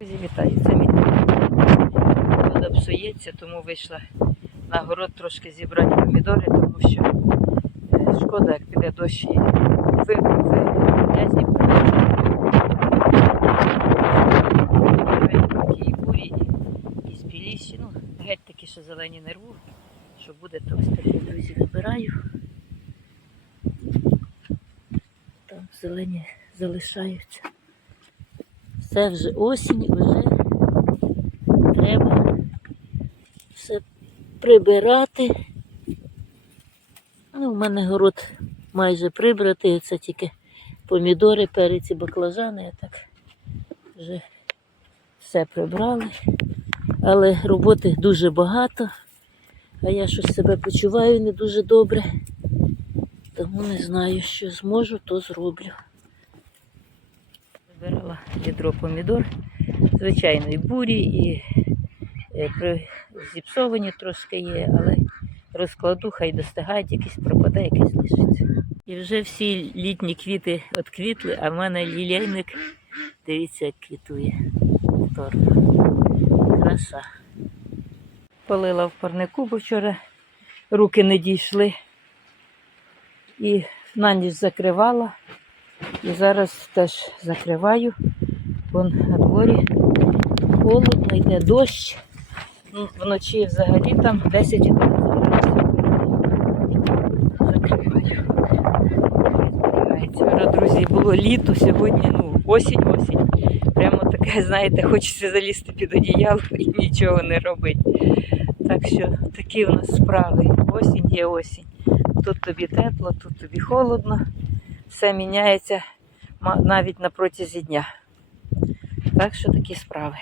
Друзі, вітаю, це мій вода псується, тому вийшла на город трошки зібрати помідори, тому що е, шкода, як піде дощ і ви, ви такі. Ну, геть такі, що зелені не рву, що буде, то ось друзі, вибираю. Там зелені залишаються. Це вже осінь, вже треба все прибирати. Ну, у мене город майже прибратий, це тільки помідори, перець і баклажани. Я так вже все прибрали. Але роботи дуже багато, а я щось себе почуваю не дуже добре. Тому не знаю, що зможу, то зроблю. Вибирала відро помідор, звичайно, і бурі, і е, зіпсовані трошки є, але розкладу, хай достигають, якийсь пропаде, якийсь лишиться. І вже всі літні квіти відквітли, а в мене лілейник, дивіться, як квітує. Краса. Полила в парнику, бо вчора руки не дійшли. І на ніч закривала. І зараз теж закриваю. Вон на дворі холодно, йде дощ. Ну, Вночі взагалі там 10 Закриваю. Вчора, друзі, було літо, сьогодні ну, осінь-осінь. Прямо таке, знаєте, хочеться залізти під одіяло і нічого не робити. Так що такі у нас справи. Осінь є осінь. Тут тобі тепло, тут тобі холодно. Все міняється навіть на протязі дня. Так що такі справи.